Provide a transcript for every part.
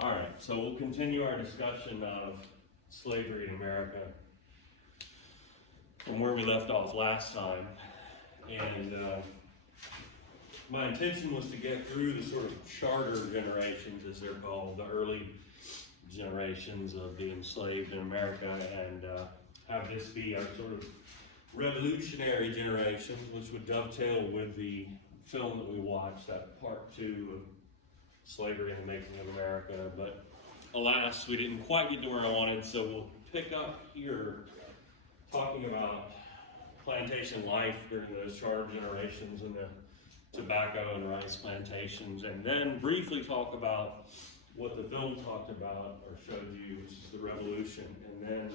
All right, so we'll continue our discussion of slavery in America from where we left off last time. And my intention was to get through the sort of charter generations, as they're called, the early generations of the enslaved in America, and have this be our sort of revolutionary generations, which would dovetail with the film that we watched, that part 2 of Slavery and the Making of America. But alas, we didn't quite get to where I wanted, so we'll pick up here talking about plantation life during those charter generations and the tobacco and rice plantations, and then briefly talk about what the film talked about or showed you, which is the revolution, and then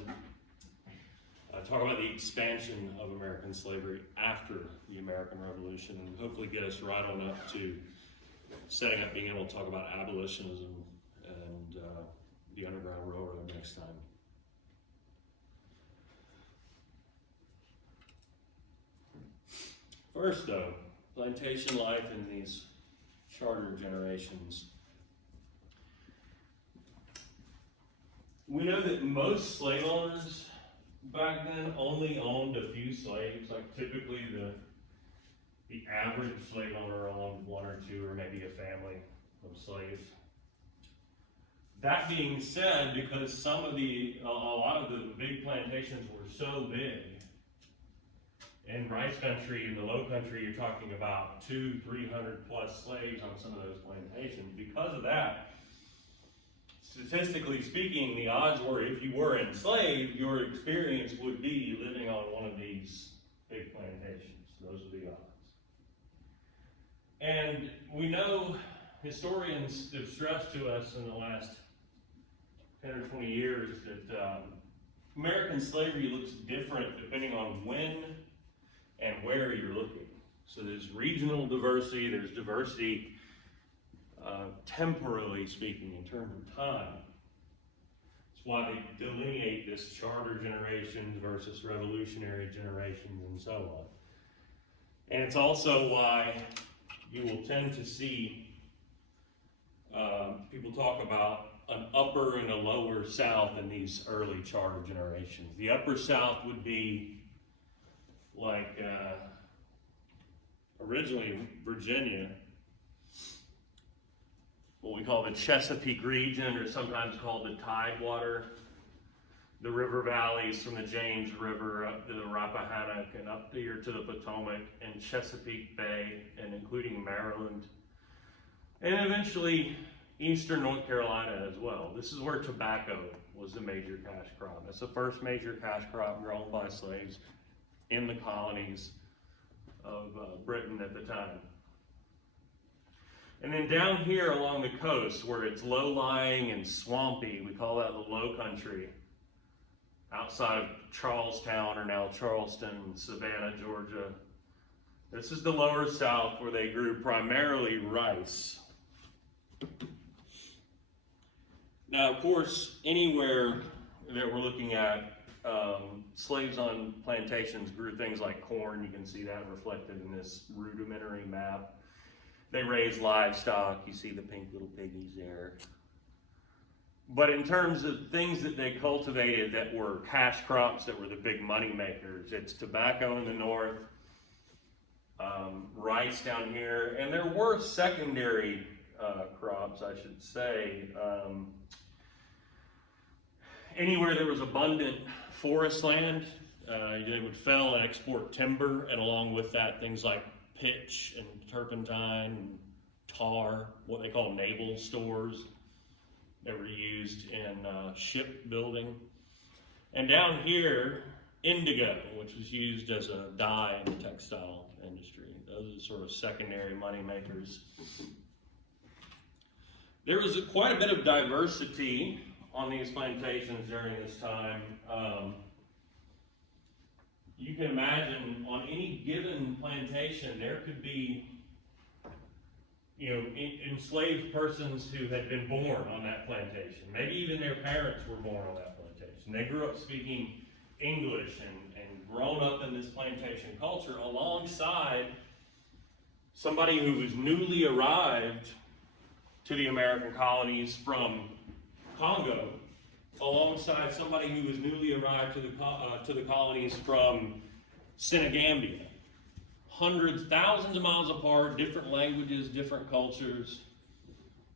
talk about the expansion of American slavery after the American Revolution, and hopefully get us right on up to setting up being able to talk about abolitionism and the Underground Railroad next time. First though, plantation life in these charter generations. We know that most slave owners back then only owned a few slaves. Like typically the average slave owner owned 1 or 2 or maybe a family of slaves. That being said, because a lot of the big plantations were so big, in rice country, in the low country, you're talking about 200-300 plus slaves on some of those plantations. Because of that, statistically speaking, the odds were if you were enslaved, your experience would be living on one of these big plantations. Those are the odds. And we know historians have stressed to us in the last 10 or 20 years that American slavery looks different depending on when and where you're looking. So there's regional diversity, there's diversity temporally speaking in terms of time. That's why they delineate this charter generations versus revolutionary generations and so on. And it's also why you will tend to see people talk about an upper and a lower South in these early charter generations. The upper South would be like originally Virginia, what we call the Chesapeake region, or sometimes called the Tidewater, the river valleys from the James River up to the Rappahannock and up here to the Potomac and Chesapeake Bay, and including Maryland, and eventually eastern North Carolina as well. This is where tobacco was the major cash crop. That's the first major cash crop grown by slaves in the colonies of Britain at the time. And then down here along the coast where it's low-lying and swampy, we call that the low country, outside of Charlestown, or now Charleston, Savannah, Georgia. This is the lower South where they grew primarily rice. Now, of course, anywhere that we're looking at, slaves on plantations grew things like corn. You can see that reflected in this rudimentary map. They raised livestock. You see the pink little piggies there. But in terms of things that they cultivated that were cash crops, that were the big money makers, it's tobacco in the north, rice down here, and there were secondary crops, I should say. Anywhere there was abundant forest land, they would fell and export timber, and along with that, things like pitch and turpentine and tar, what they call naval stores that were used in shipbuilding. And down here, indigo, which was used as a dye in the textile industry. Those are sort of secondary money makers. There was quite a bit of diversity on these plantations during this time. You can imagine on any given plantation there could be, enslaved persons who had been born on that plantation. Maybe even their parents were born on that plantation. They grew up speaking English and grown up in this plantation culture alongside somebody who was newly arrived to the American colonies from Congo, alongside somebody who was newly arrived to the colonies from Senegambia. Hundreds, thousands of miles apart, different languages, different cultures,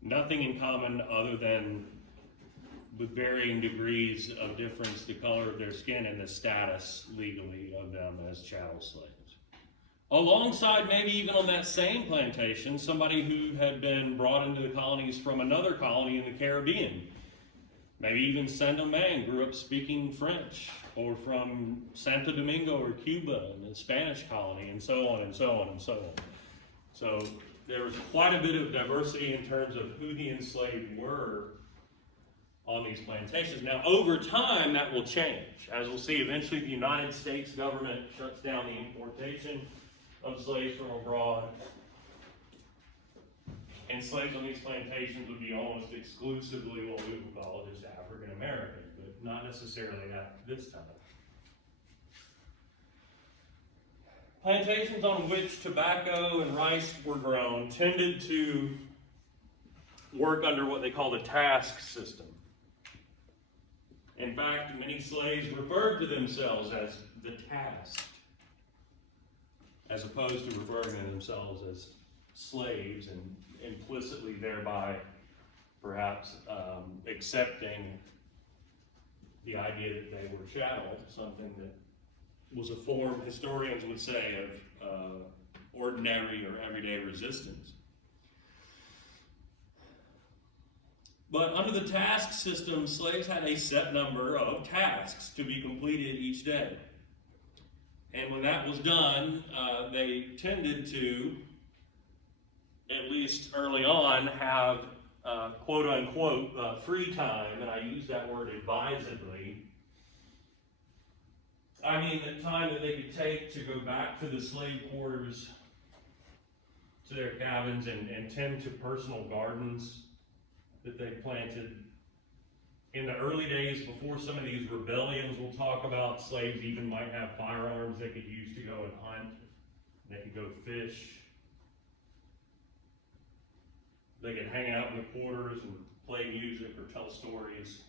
nothing in common other than with varying degrees of difference, the color of their skin and the status legally of them as chattel slaves. Alongside, maybe even on that same plantation, somebody who had been brought into the colonies from another colony in the Caribbean. Maybe even Saint-Domingue grew up speaking French, or from Santo Domingo or Cuba in the Spanish colony, and so on and so on and so on. So there was quite a bit of diversity in terms of who the enslaved were on these plantations. Now, over time, that will change. As we'll see, eventually the United States government shuts down the importation of slaves from abroad. And slaves on these plantations would be almost exclusively what we would call just African American, but not necessarily at this time. Plantations on which tobacco and rice were grown tended to work under what they call the task system. In fact, many slaves referred to themselves as the tasked, as opposed to referring to themselves as slaves, and implicitly thereby perhaps accepting the idea that they were chattel, something that was a form, historians would say, of ordinary or everyday resistance. But under the task system, slaves had a set number of tasks to be completed each day. And when that was done, they tended to, at least early on, have quote unquote free time, and I use that word advisedly. I mean the time that they could take to go back to the slave quarters, to their cabins, and tend to personal gardens that they planted. In the early days, before some of these rebellions we'll talk about, slaves even might have firearms they could use to go and hunt. They could go fish. They could hang out in the quarters and play music or tell stories.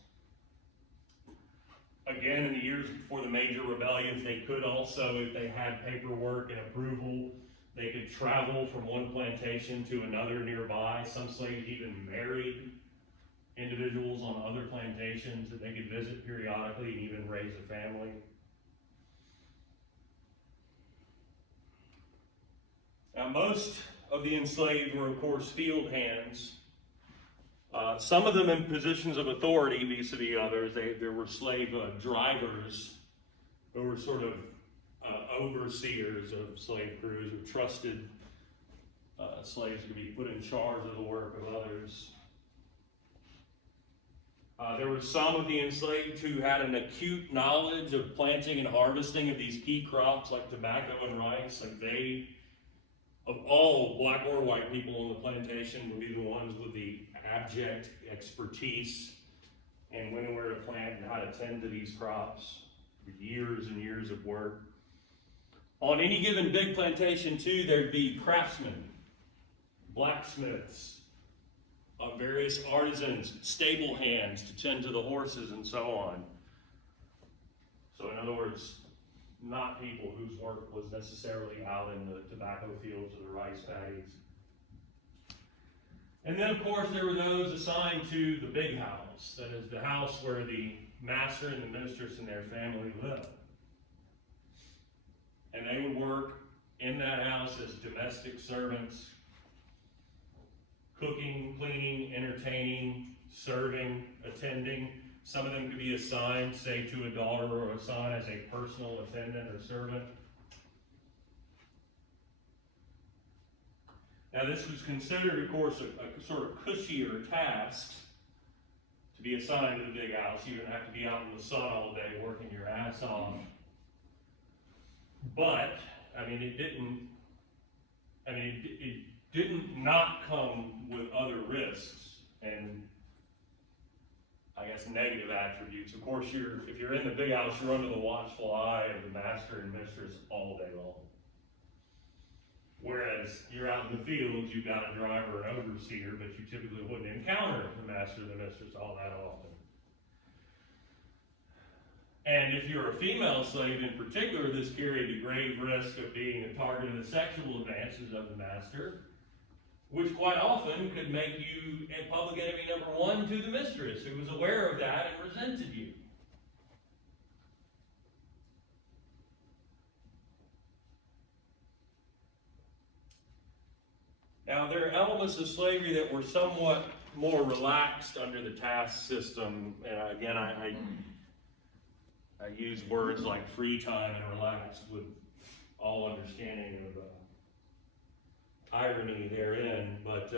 Again, in the years before the major rebellions, they could also, if they had paperwork and approval, they could travel from one plantation to another nearby. Some slaves even married individuals on other plantations that they could visit periodically and even raise a family. Now, most of the enslaved were, of course, field hands. Some of them in positions of authority vis-a-vis others. There were slave drivers who were sort of overseers of slave crews, who trusted slaves to be put in charge of the work of others. There were some of the enslaved who had an acute knowledge of planting and harvesting of these key crops like tobacco and rice. Like they, of all black or white people on the plantation, would be the ones with the abject expertise and when and where to plant and how to tend to these crops. Years and years of work. On any given big plantation too, there'd be craftsmen, blacksmiths, various artisans, stable hands to tend to the horses and so on. So in other words, not people whose work was necessarily out in the tobacco fields or the rice paddies. And then of course there were those assigned to the big house, that is the house where the master and the mistress and their family lived. And they would work in that house as domestic servants, cooking, cleaning, entertaining, serving, attending. Some of them could be assigned, say, to a daughter or a son as a personal attendant or servant. Now this was considered, of course, a sort of cushier task to be assigned to the big house. You didn't have to be out in the sun all day working your ass off. But, it didn't not come with other risks and I guess negative attributes. Of course, if you're in the big house, you're under the watchful eye of the master and mistress all day long. Whereas you're out in the field, you've got a driver or an overseer, but you typically wouldn't encounter the master or the mistress all that often. And if you're a female slave in particular, this carried the grave risk of being a target of the sexual advances of the master, which quite often could make you a public enemy number one to the mistress, who was aware of that and resented you. Now, there are elements of slavery that were somewhat more relaxed under the task system. And again, I use words like free time and relaxed with all understanding of irony therein. But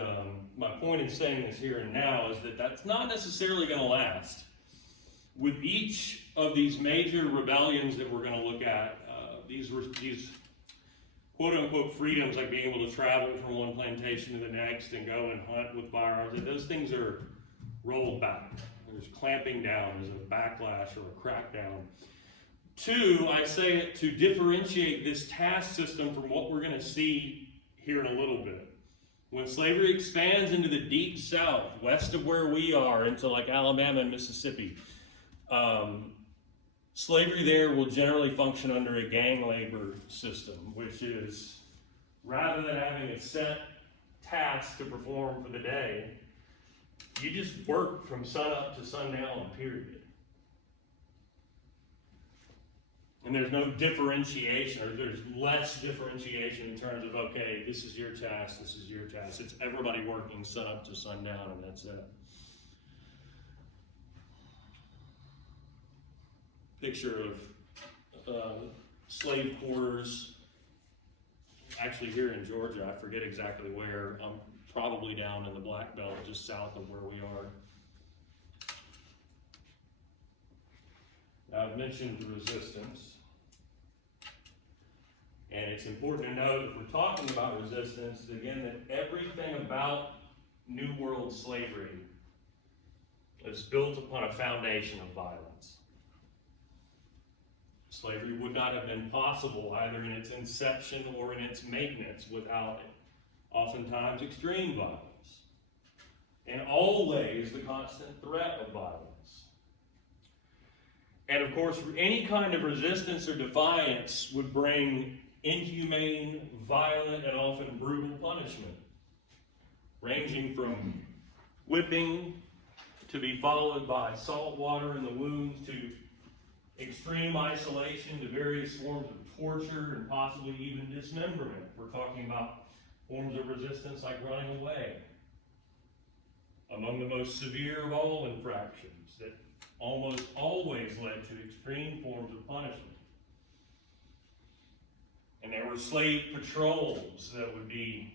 my point in saying this here and now is that that's not necessarily going to last. With each of these major rebellions that we're going to look at, these quote-unquote freedoms, like being able to travel from one plantation to the next and go and hunt with firearms, those things are rolled back. There's clamping down, there's a backlash or a crackdown. Two, I say it to differentiate this task system from what we're going to see here in a little bit. When slavery expands into the deep south, west of where we are, into like Alabama and Mississippi, slavery there will generally function under a gang labor system, which is, rather than having a set task to perform for the day, you just work from sunup to sundown, period. And there's no differentiation, or there's less differentiation in terms of, okay, this is your task, this is your task. It's everybody working sunup to sundown, and that's it. Picture of slave quarters, actually here in Georgia. I forget exactly where. I'm probably down in the Black Belt, just south of where we are. Now, I've mentioned resistance. And it's important to note, if we're talking about resistance, again, that everything about New World slavery is built upon a foundation of violence. Slavery would not have been possible either in its inception or in its maintenance without oftentimes extreme violence, and always the constant threat of violence. And of course, any kind of resistance or defiance would bring inhumane, violent, and often brutal punishment, ranging from whipping to be followed by salt water in the wounds, to extreme isolation, to various forms of torture and possibly even dismemberment. We're talking about forms of resistance like running away. Among the most severe of all infractions that almost always led to extreme forms of punishment. And there were slave patrols that would be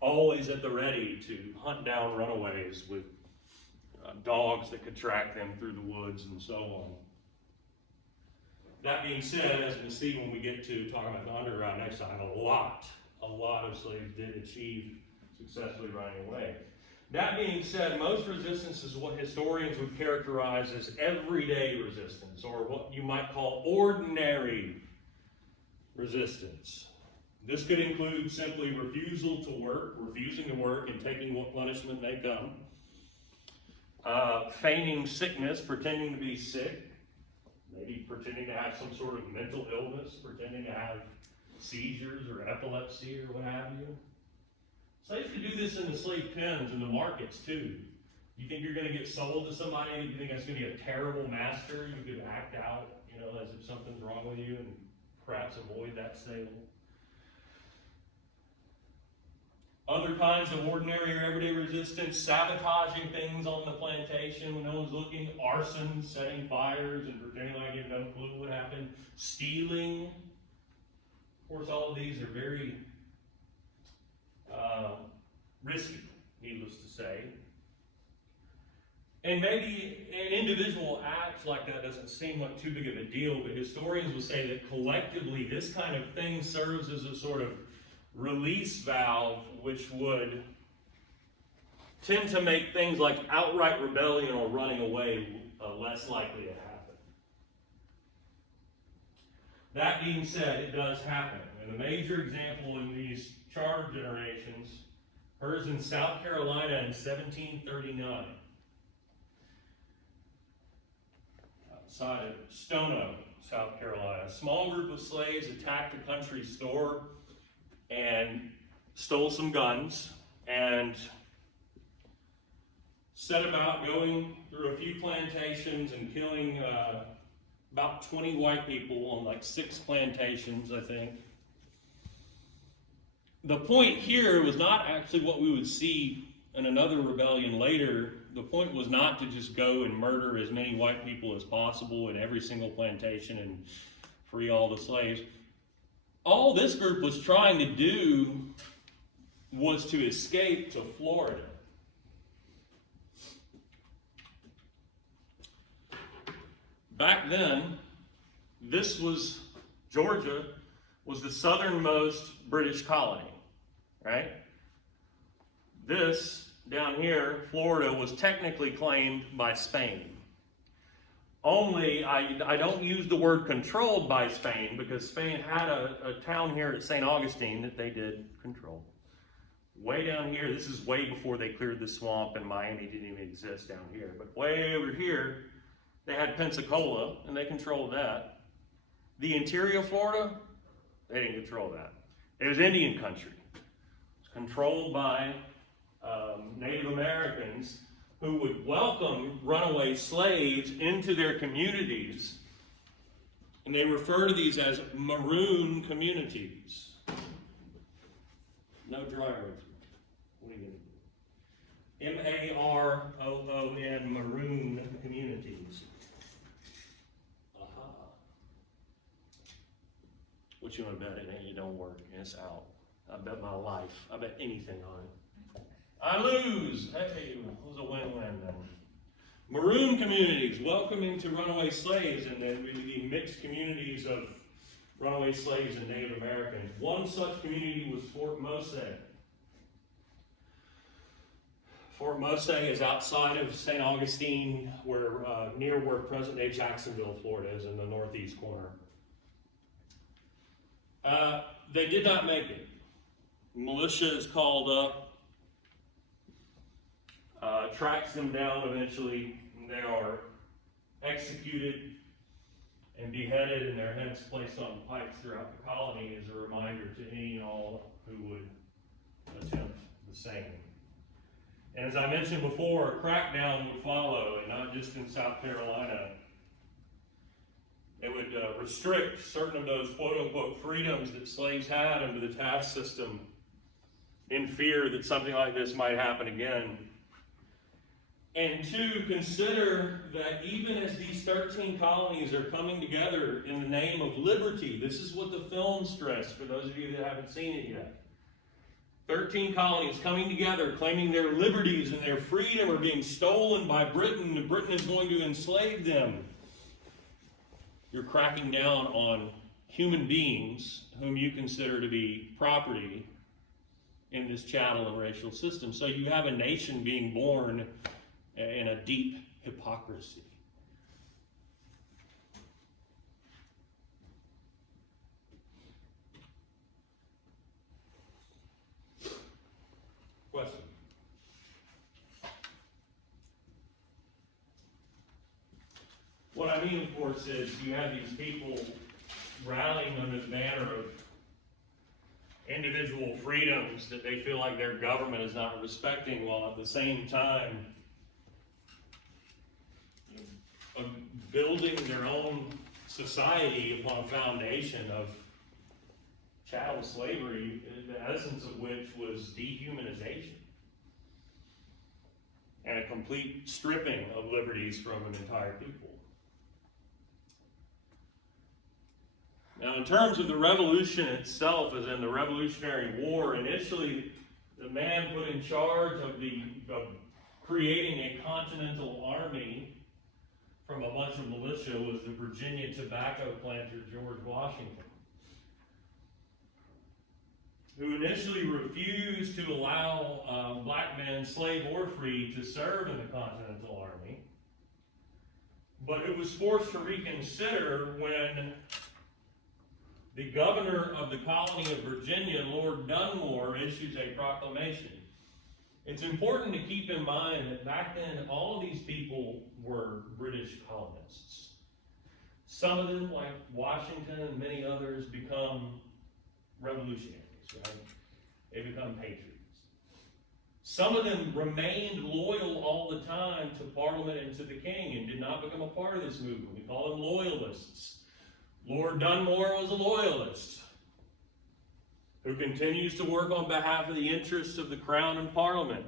always at the ready to hunt down runaways with dogs that could track them through the woods and so on. That being said, as we'll see when we get to talking about the underground next time, a lot of slaves did achieve successfully running away. That being said, most resistance is what historians would characterize as everyday resistance, or what you might call ordinary resistance. This could include simply refusing to work and taking what punishment may come, feigning sickness, pretending to be sick, maybe pretending to have some sort of mental illness, pretending to have seizures or epilepsy or what have you. Slaves could do this in the slave pens and the markets too. You think you're going to get sold to somebody and you think that's going to be a terrible master, you could act out, as if something's wrong with you and perhaps avoid that sale. Other kinds of ordinary or everyday resistance: sabotaging things on the plantation when no one's looking, arson, setting fires and pretending like you have no clue what happened, stealing. Of course, all of these are very risky, needless to say. And maybe an individual act like that doesn't seem like too big of a deal, but historians would say that collectively this kind of thing serves as a sort of release valve, which would tend to make things like outright rebellion or running away less likely to happen. That being said, it does happen. And the major example in these charter generations occurs in South Carolina in 1739. Outside of Stono, South Carolina, a small group of slaves attacked a country store and stole some guns and set about going through a few plantations and killing about 20 white people on like 6 plantations, I think. The point here was not actually what we would see in another rebellion later. The point was not to just go and murder as many white people as possible in every single plantation and free all the slaves. All this group was trying to do was to escape to Florida. Back then, Georgia was the southernmost British colony, right? This, down here, Florida, was technically claimed by Spain. Only, I don't use the word controlled by Spain, because Spain had a town here at St. Augustine that they did control. Way down here, this is way before they cleared the swamp and Miami didn't even exist down here. But way over here, they had Pensacola, and they controlled that. The interior of Florida, they didn't control that. It was Indian country. It was controlled by Native Americans who would welcome runaway slaves into their communities. And they refer to these as maroon communities. No dry words. What are you going to do? M-A-R-O-O-N, maroon communities. Aha. What you want to bet it ain't? It don't work. It's out. I bet my life. I bet anything on it. I lose. Hey, it was a win-win then. Maroon communities, welcoming to runaway slaves, and then the mixed communities of runaway slaves and Native Americans. One such community was Fort Mose. Fort Mose is outside of St. Augustine, near where present-day Jacksonville, Florida is, in the northeast corner. They did not make it. Militia is called up, tracks them down eventually, and they are executed and beheaded, and their heads placed on pikes throughout the colony as a reminder to any and all who would attempt the same. And as I mentioned before, a crackdown would follow, and not just in South Carolina. It would restrict certain of those quote-unquote freedoms that slaves had under the tax system in fear that something like this might happen again. And two, consider that even as these 13 colonies are coming together in the name of liberty, this is what the film stressed for those of you that haven't seen it yet. 13 colonies coming together, claiming their liberties and their freedom are being stolen by Britain, and Britain is going to enslave them. You're cracking down on human beings whom you consider to be property in this chattel and racial system. So you have a nation being born in a deep hypocrisy. Question? What I mean, of course, is you have these people rallying under the banner of individual freedoms that they feel like their government is not respecting, while at the same time building their own society upon a foundation of chattel slavery, the essence of which was dehumanization and a complete stripping of liberties from an entire people. Now, in terms of the revolution itself, as in the Revolutionary War, initially the man put in charge of creating a continental army from a bunch of militia was the Virginia tobacco planter George Washington, who initially refused to allow black men, slave or free, to serve in the Continental Army, but who was forced to reconsider when the governor of the colony of Virginia, Lord Dunmore, issues a proclamation. It's important to keep in mind that back then, all of these people were British colonists. Some of them, like Washington and many others, become revolutionaries, right? They become patriots. Some of them remained loyal all the time to Parliament and to the king and did not become a part of this movement. We call them loyalists. Lord Dunmore was a loyalist who continues to work on behalf of the interests of the crown and Parliament.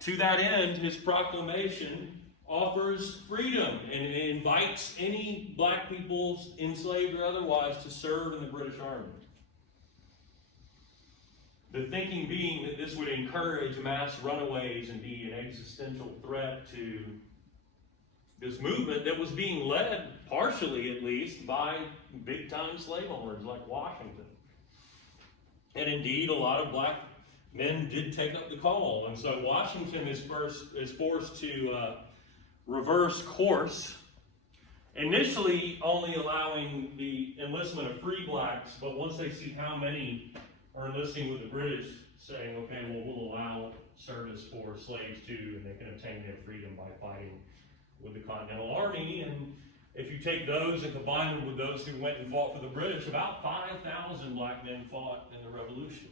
To that end, his proclamation offers freedom and invites any black people, enslaved or otherwise, to serve in the British Army. The thinking being that this would encourage mass runaways and be an existential threat to this movement that was being led, partially at least, by big-time slave owners like Washington. And indeed, a lot of black men did take up the call. And so Washington is forced to reverse course, initially only allowing the enlistment of free blacks, but once they see how many are enlisting with the British, saying, okay, well, we'll allow service for slaves too, and they can obtain their freedom by fighting with the Continental Army. And if you take those and combine them with those who went and fought for the British, about 5,000 black men fought in the Revolution.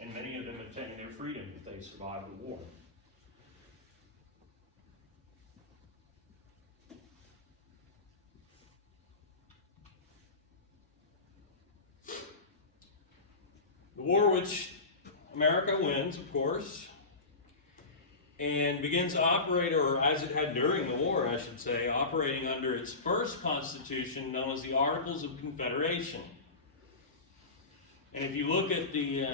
And many of them obtained their freedom if they survived the war. The war which America wins, of course, and begins to operate, or as it had during the war, I should say, operating under its first constitution known as the Articles of Confederation. And if you look at the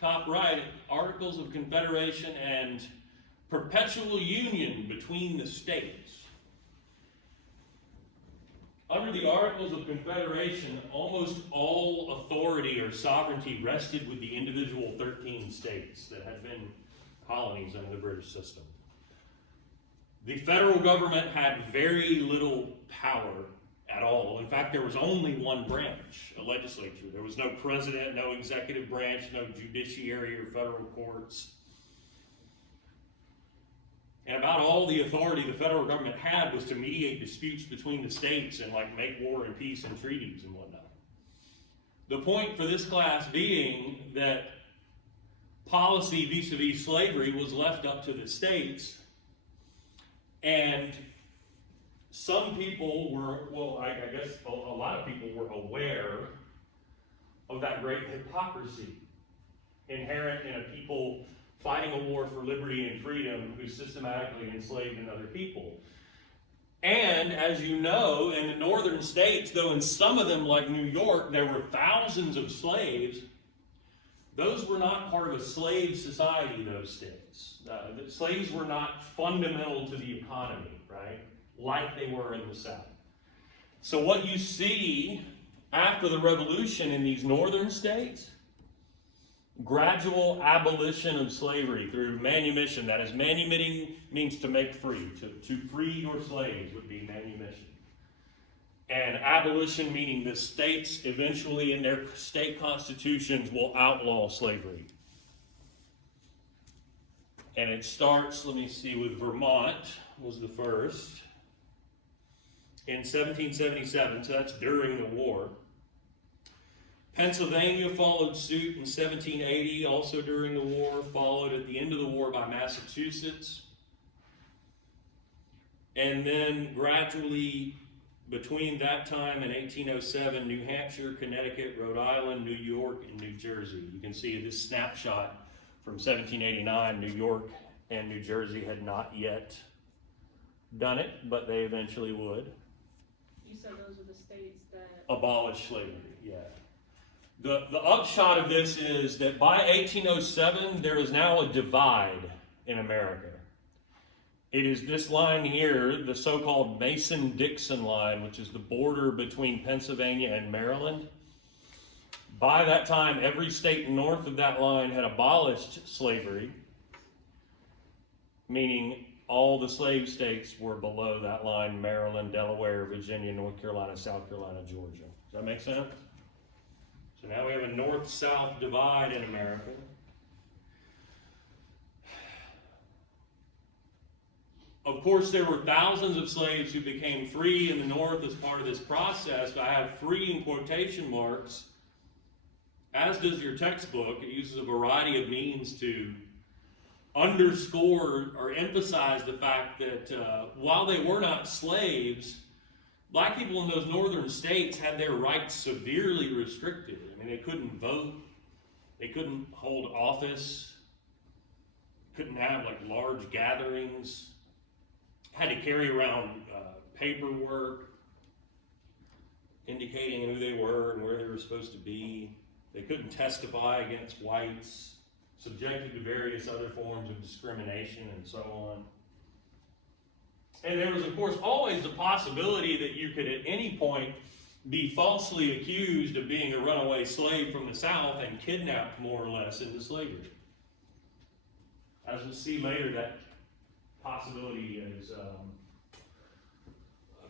top right, Articles of Confederation and perpetual union between the states. Under the Articles of Confederation, almost all authority or sovereignty rested with the individual 13 states that had been colonies under the British system. The federal government had very little power at all. In fact, there was only one branch, a legislature. There was no president, no executive branch, no judiciary or federal courts. And about all the authority the federal government had was to mediate disputes between the states and make war and peace and treaties and whatnot. The point for this class being that policy vis-a-vis slavery was left up to the states, and some people were, well, I guess a lot of people were aware of that great hypocrisy inherent in a people fighting a war for liberty and freedom who systematically enslaved other people. And as you know, in the northern states, though in some of them like New York, there were thousands of slaves, those were not part of a slave society, those states. The slaves were not fundamental to the economy, right? Like they were in the South. So what you see after the Revolution in these northern states, gradual abolition of slavery through manumission. That is, manumitting means to make free. To free your slaves would be manumission. And abolition meaning the states eventually in their state constitutions will outlaw slavery. And it starts, let me see, with Vermont was the first in 1777, so that's during the war. Pennsylvania followed suit in 1780, also during the war, followed at the end of the war by Massachusetts. And then gradually, between that time and 1807, New Hampshire, Connecticut, Rhode Island, New York, and New Jersey. You can see this snapshot from 1789. New York and New Jersey had not yet done it, but they eventually would. You said those are the states that abolished slavery, yeah. The upshot of this is that by 1807, there is now a divide in America. It is this line here, the so-called Mason-Dixon line, which is the border between Pennsylvania and Maryland. By that time, every state north of that line had abolished slavery, meaning all the slave states were below that line: Maryland, Delaware, Virginia, North Carolina, South Carolina, Georgia. Does that make sense? So now we have a north-south divide in America. Of course, there were thousands of slaves who became free in the North as part of this process, but I have free in quotation marks, as does your textbook. It uses a variety of means to underscore or emphasize the fact that while they were not slaves, black people in those northern states had their rights severely restricted. I mean, they couldn't vote, they couldn't hold office, couldn't have like large gatherings, had to carry around paperwork indicating who they were and where they were supposed to be. They couldn't testify against whites, subjected to various other forms of discrimination and so on. And there was, of course, always the possibility that you could at any point be falsely accused of being a runaway slave from the South and kidnapped more or less into slavery. As we'll see later, that possibility is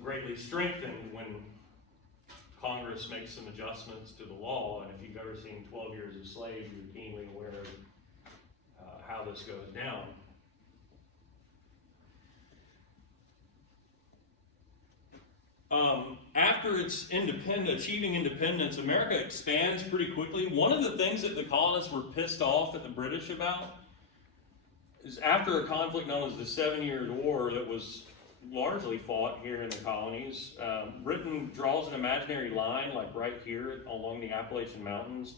greatly strengthened when Congress makes some adjustments to the law. And if you've ever seen 12 Years a Slave, you're keenly aware of how this goes down. After its achieving independence, America expands pretty quickly. One of the things that the colonists were pissed off at the British about is after a conflict known as the 7 Years' War that was largely fought here in the colonies, Britain draws an imaginary line like right here along the Appalachian Mountains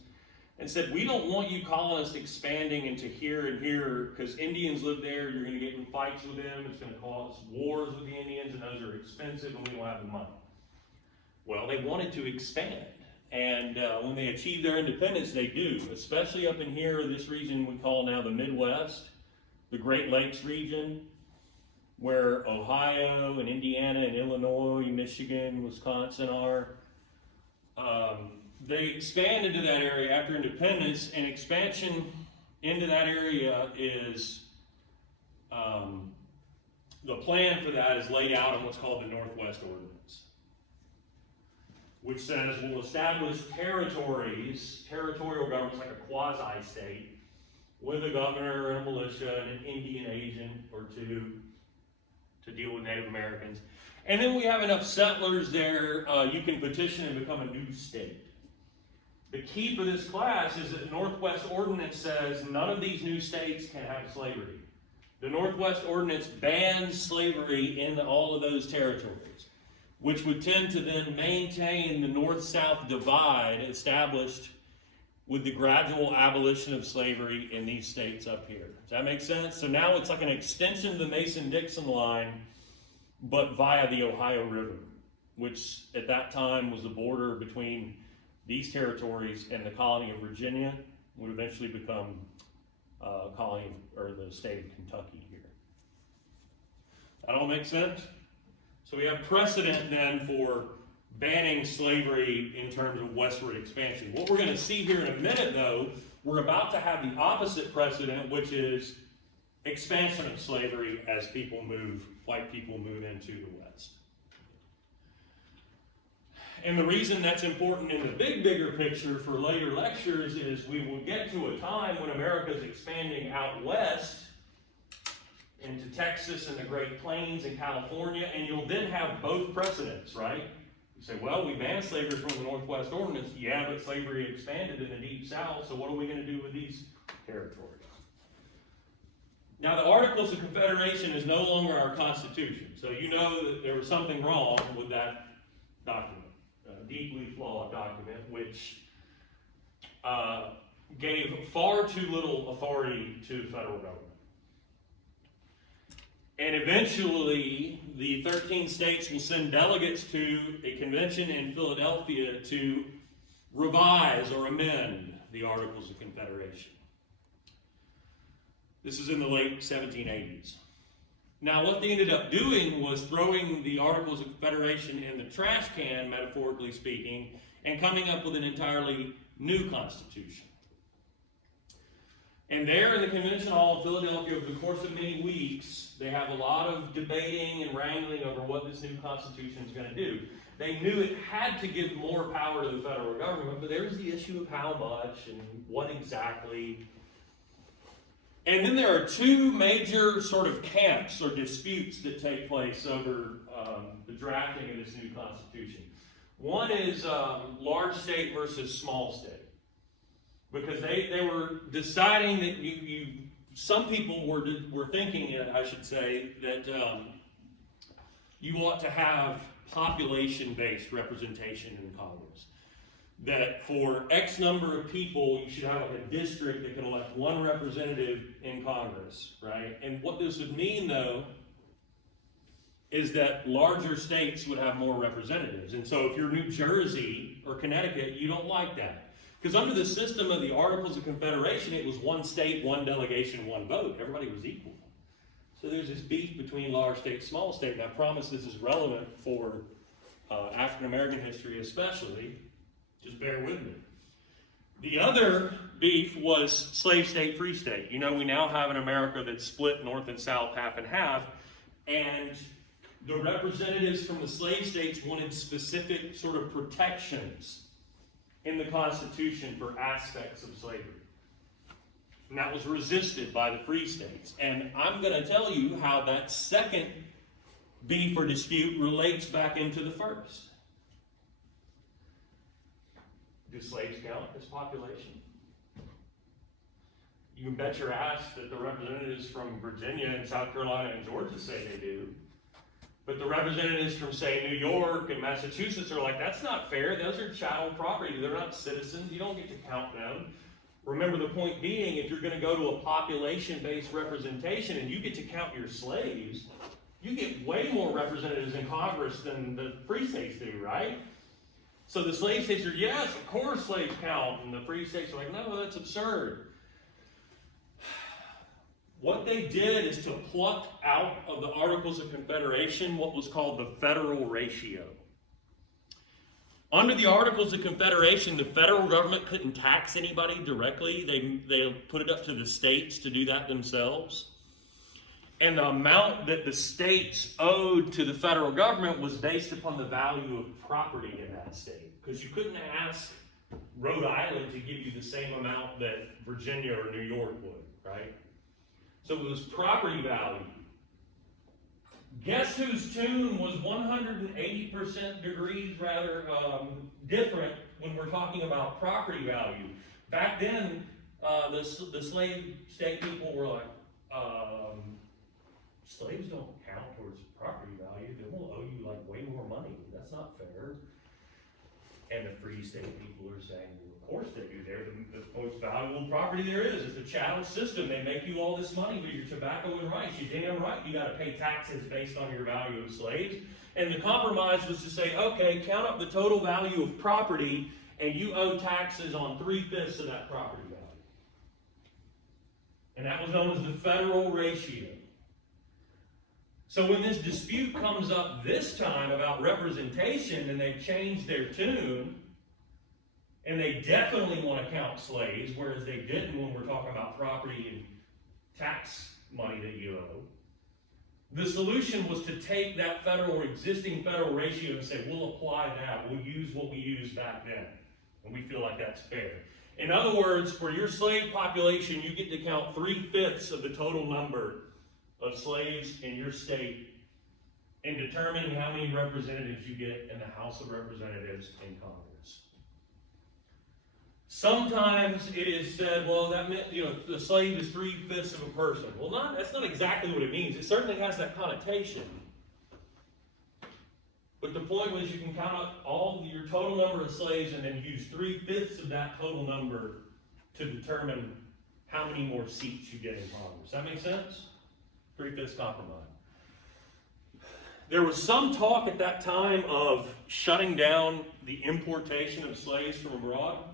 and said, we don't want you colonists expanding into here and here because Indians live there, you're going to get in fights with them, it's going to cause wars with the Indians, and those are expensive and we don't have the money. Well, they wanted to expand, and when they achieve their independence, they do, especially up in here, this region we call now the Midwest, the Great Lakes region, where Ohio and Indiana and Illinois, Michigan, Wisconsin are. They expand into that area after independence, and expansion into that area is, the plan for that is laid out in what's called the Northwest Ordinance, which says we'll establish territories, territorial governments like a quasi-state, with a governor and a militia and an Indian agent or two to deal with Native Americans. And then we have enough settlers there, you can petition and become a new state. The key for this class is that the Northwest Ordinance says none of these new states can have slavery. The Northwest Ordinance bans slavery in all of those territories, which would tend to then maintain the North-South divide established with the gradual abolition of slavery in these states up here. Does that make sense? So now it's like an extension of the Mason-Dixon line, but via the Ohio River, which at that time was the border between these territories and the colony of Virginia, would eventually become a colony, or the state of Kentucky here. That all make sense? So we have precedent then for banning slavery in terms of westward expansion. What we're going to see here in a minute, though, we're about to have the opposite precedent, which is expansion of slavery as white people move into the West. And the reason that's important in the bigger picture for later lectures is we will get to a time when America is expanding out west into Texas and the Great Plains and California, and you'll then have both precedents, right? You say, well, we banned slavery from the Northwest Ordinance. Yeah, but slavery expanded in the Deep South, so what are we going to do with these territories? Now, the Articles of Confederation is no longer our Constitution, so you know that there was something wrong with that document, a deeply flawed document, which gave far too little authority to the federal government. And eventually, the 13 states will send delegates to a convention in Philadelphia to revise or amend the Articles of Confederation. This is in the late 1780s. Now, what they ended up doing was throwing the Articles of Confederation in the trash can, metaphorically speaking, and coming up with an entirely new constitution. And there in the Convention Hall in Philadelphia, over the course of many weeks, they have a lot of debating and wrangling over what this new Constitution is going to do. They knew it had to give more power to the federal government, but there's the issue of how much and what exactly. And then there are two major sort of camps or disputes that take place over the drafting of this new Constitution. One is large state versus small state. Because they were deciding that some people were thinking, I should say, that you ought to have population-based representation in Congress. That for X number of people, you should have like a district that can elect one representative in Congress, right? And what this would mean, though, is that larger states would have more representatives. And so if you're New Jersey or Connecticut, you don't like that. Because under the system of the Articles of Confederation, it was one state, one delegation, one vote. Everybody was equal. So there's this beef between large state, small state, and I promise this is relevant for African American history especially. Just bear with me. The other beef was slave state, free state. You know, we now have an America that's split north and south, half and half, and the representatives from the slave states wanted specific sort of protections in the Constitution for aspects of slavery. And that was resisted by the free states. And I'm going to tell you how that second beef or dispute relates back into the first. Do slaves count as population? You can bet your ass that the representatives from Virginia and South Carolina and Georgia say they do. But the representatives from, say, New York and Massachusetts are like, that's not fair. Those are chattel property. They're not citizens. You don't get to count them. Remember, the point being, if you're going to go to a population-based representation and you get to count your slaves, you get way more representatives in Congress than the free states do, right? So the slave states are, yes, of course slaves count. And the free states are like, no, that's absurd. What they did is to pluck out of the Articles of Confederation what was called the federal ratio. Under the Articles of Confederation, the federal government couldn't tax anybody directly. They put it up to the states to do that themselves. And the amount that the states owed to the federal government was based upon the value of property in that state. Because you couldn't ask Rhode Island to give you the same amount that Virginia or New York would, right? So it was property value. Guess whose tune was 180% degrees rather different when we're talking about property value? Back then, the slave state people were like, slaves don't count towards property value. They will owe you like way more money. That's not fair. And the free state people are saying, well, of course they do. They're the most valuable property there is. It's a chattel system. They make you all this money with your tobacco and rice. You're damn right. You got to pay taxes based on your value of slaves. And the compromise was to say, okay, count up the total value of property, and you owe taxes on 3/5 of that property value. And that was known as the federal ratio. So when this dispute comes up this time about representation and they change their tune, and they definitely want to count slaves, whereas they didn't when we're talking about property and tax money that you owe, the solution was to take that existing federal ratio and say, we'll apply that. We'll use what we used back then. And we feel like that's fair. In other words, for your slave population, you get to count 3/5 of the total number of slaves in your state in determining how many representatives you get in the House of Representatives in Congress. Sometimes it is said, well, that meant, the slave is 3/5 of a person. Well, that's not exactly what it means. It certainly has that connotation. But the point was you can count up your total number of slaves and then use 3/5 of that total number to determine how many more seats you get in Congress. Does that make sense? 3/5 compromise. There was some talk at that time of shutting down the importation of slaves from abroad.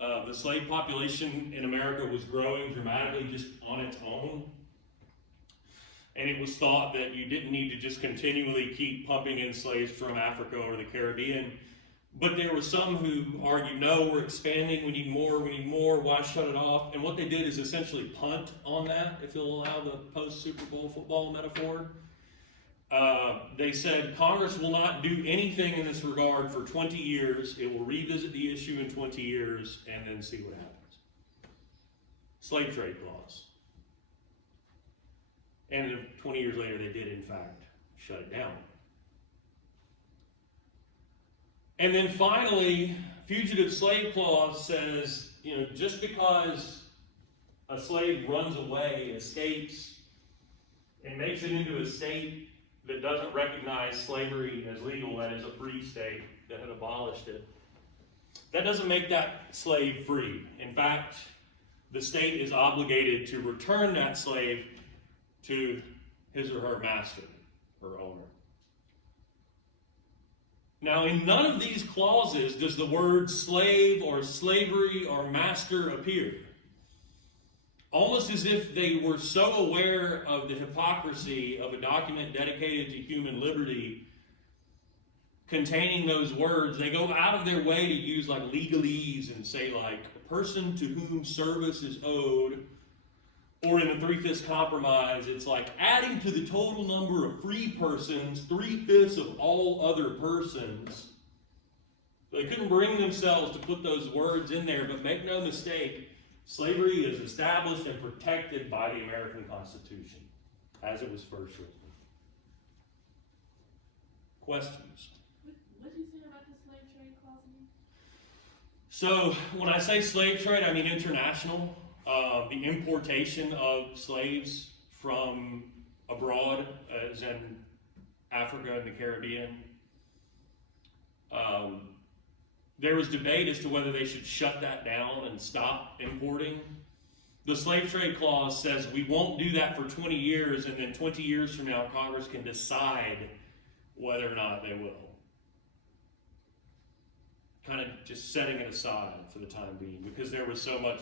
The slave population in America was growing dramatically just on its own. And it was thought that you didn't need to just continually keep pumping in slaves from Africa or the Caribbean. But there were some who argued, no, we're expanding, we need more, why shut it off? And what they did is essentially punt on that, if you'll allow the post-Super Bowl football metaphor. They said Congress will not do anything in this regard for 20 years. It will revisit the issue in 20 years and then see what happens. Slave trade clause. And 20 years later, they did, in fact, shut it down. And then finally, fugitive slave clause says, just because a slave runs away, escapes, and makes it into a state that doesn't recognize slavery as legal, that is a free state that had abolished it, that doesn't make that slave free. In fact, the state is obligated to return that slave to his or her master or owner. Now, in none of these clauses does the word slave or slavery or master appear. Almost as if they were so aware of the hypocrisy of a document dedicated to human liberty containing those words, they go out of their way to use like legalese and say like a person to whom service is owed, or in the Three-Fifths Compromise, it's like adding to the total number of free persons 3/5 of all other persons. They couldn't bring themselves to put those words in there, but make no mistake, slavery is established and protected by the American Constitution as it was first written. Questions? What did you say about the slave trade clause again? So when I say slave trade, I mean international. The importation of slaves from abroad, as in Africa and the Caribbean. There was debate as to whether they should shut that down and stop importing. The slave trade clause says we won't do that for 20 years, and then 20 years from now, Congress can decide whether or not they will. Kind of just setting it aside for the time being, because there was so much,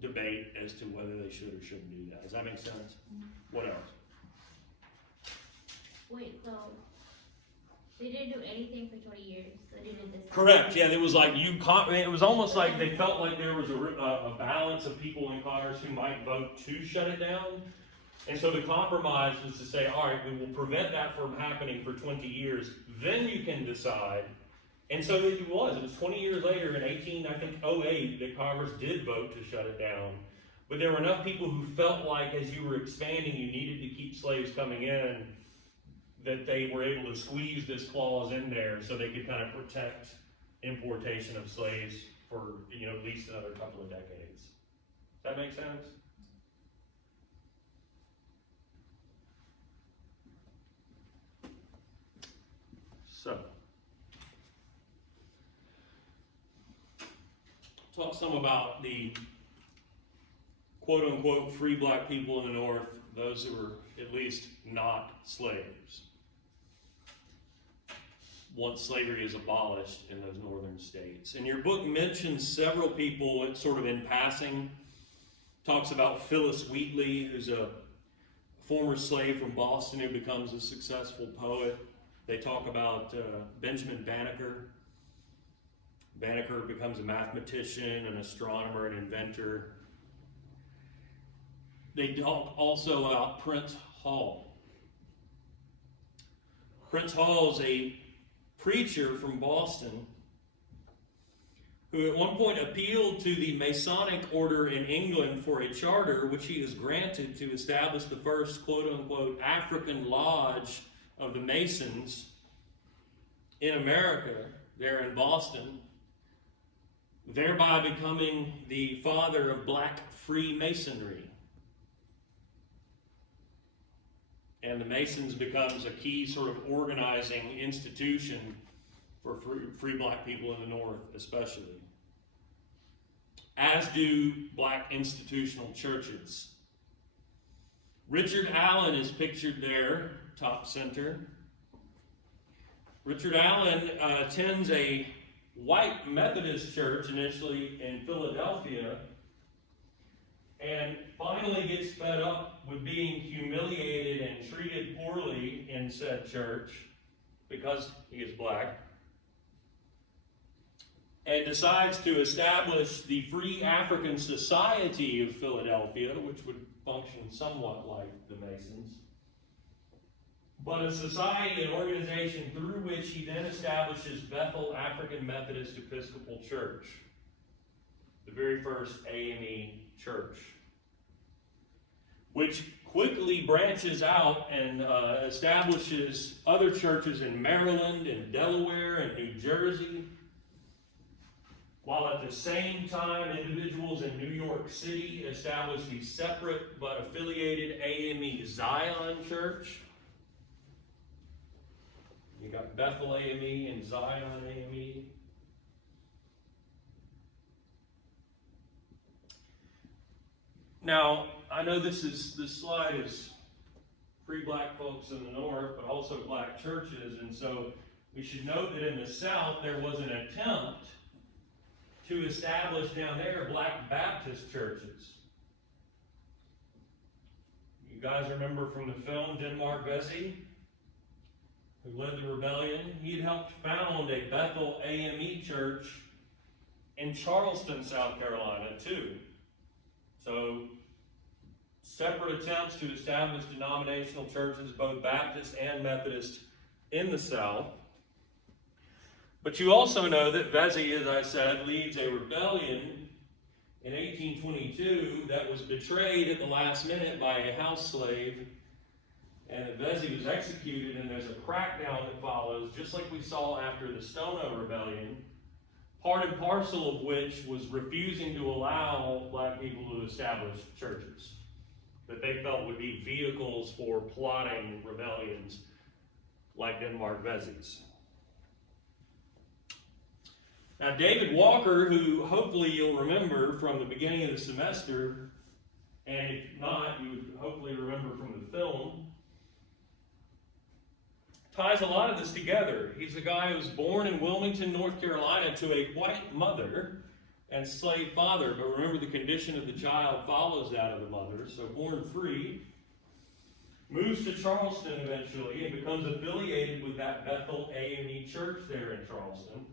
debate as to whether they should or shouldn't do that. Does that make sense? What else? Wait, so they didn't do anything for 20 years. So they didn't decide. Correct. Yeah, it was like it was almost like they felt like there was a balance of people in Congress who might vote to shut it down. And so the compromise was to say, all right, we will prevent that from happening for 20 years. Then you can decide. And so it was 20 years later in 1808 that Congress did vote to shut it down. But there were enough people who felt like as you were expanding, you needed to keep slaves coming in, that they were able to squeeze this clause in there so they could kind of protect importation of slaves for, at least another couple of decades. Does that make sense? So, talk some about the quote-unquote free black people in the North, those who were at least not slaves, once slavery is abolished in those northern states. And your book mentions several people, it's sort of in passing, talks about Phyllis Wheatley, who's a former slave from Boston who becomes a successful poet. They talk about Benjamin Banneker. Banneker becomes a mathematician, an astronomer, an inventor. They talk also about Prince Hall. Prince Hall is a preacher from Boston who at one point appealed to the Masonic order in England for a charter which he is granted to establish the first quote-unquote African lodge of the Masons in America, there in Boston, thereby becoming the father of black Freemasonry. And the Masons becomes a key sort of organizing institution for free black people in the North especially. As do black institutional churches. Richard Allen is pictured there, top center. Richard Allen attends a white Methodist church initially in Philadelphia, and finally gets fed up with being humiliated and treated poorly in said church because he is black. and decides to establish the Free African Society of Philadelphia, which would function somewhat like the Masons, but a society, an organization through which he then establishes Bethel African Methodist Episcopal Church, the very first AME church, which quickly branches out and establishes other churches in Maryland and Delaware and New Jersey, while at the same time individuals in New York City established the separate but affiliated AME Zion Church. You got Bethel AME and Zion AME. Now, I know this slide is pre-black folks in the north, but also black churches, and so we should note that in the south there was an attempt to establish down there black Baptist churches. You guys remember from the film Denmark Vesey, who led the rebellion? He had helped found a Bethel AME church in Charleston, South Carolina, too. So, separate attempts to establish denominational churches, both Baptist and Methodist, in the South. But you also know that Vesey, as I said, leads a rebellion in 1822 that was betrayed at the last minute by a house slave, and that Vesey was executed, and there's a crackdown that follows, just like we saw after the Stono Rebellion, part and parcel of which was refusing to allow black people to establish churches that they felt would be vehicles for plotting rebellions like Denmark Vesey's. Now, David Walker, who hopefully you'll remember from the beginning of the semester, and if not, you would hopefully remember from the film, ties a lot of this together. He's a guy who was born in Wilmington, North Carolina, to a white mother and slave father. But remember, the condition of the child follows that of the mother. So born free, moves to Charleston eventually, and becomes affiliated with that Bethel AME church there in Charleston.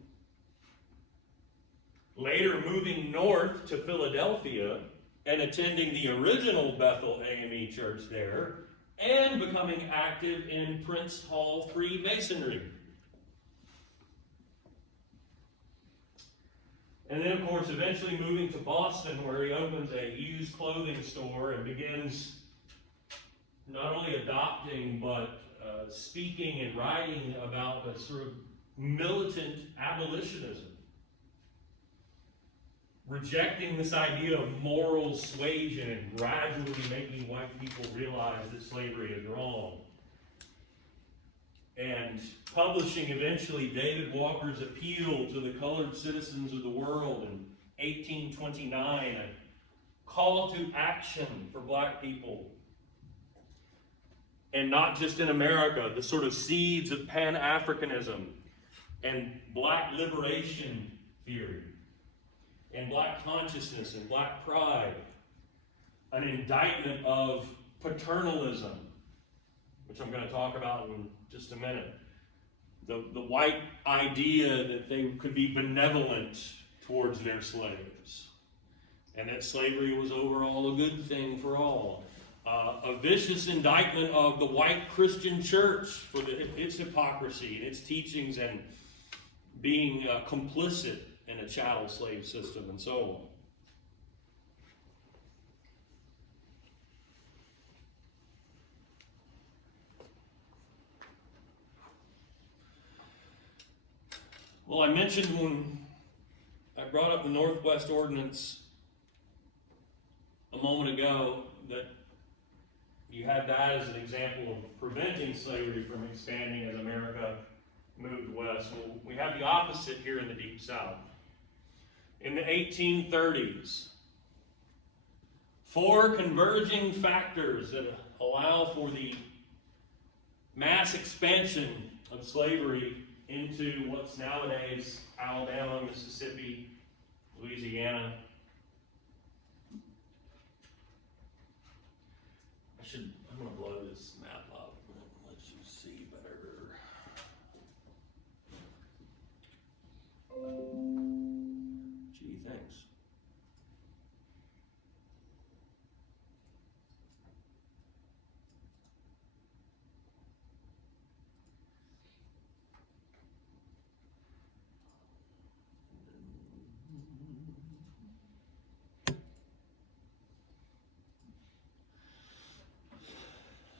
Later moving north to Philadelphia and attending the original Bethel AME church there, and becoming active in Prince Hall Freemasonry. And then, of course, eventually moving to Boston, where he opens a used clothing store and begins not only adopting, but speaking and writing about a sort of militant abolitionism, rejecting this idea of moral suasion and gradually making white people realize that slavery is wrong. And publishing eventually David Walker's Appeal to the Colored Citizens of the World in 1829, a call to action for black people. And not just in America, the sort of seeds of Pan-Africanism and black liberation theory, and black consciousness and black pride, an indictment of paternalism, which I'm going to talk about in just a minute. The white idea that they could be benevolent towards their slaves, and that slavery was overall a good thing for all. A vicious indictment of the white Christian church for its hypocrisy and its teachings and being complicit in a chattel slave system, and so on. Well, I mentioned when I brought up the Northwest Ordinance a moment ago that you had that as an example of preventing slavery from expanding as America moved west. Well, we have the opposite here in the Deep South. In the 1830s, 4 converging factors that allow for the mass expansion of slavery into what's nowadays Alabama, Mississippi, Louisiana. I'm going to blow this map up and let you see better.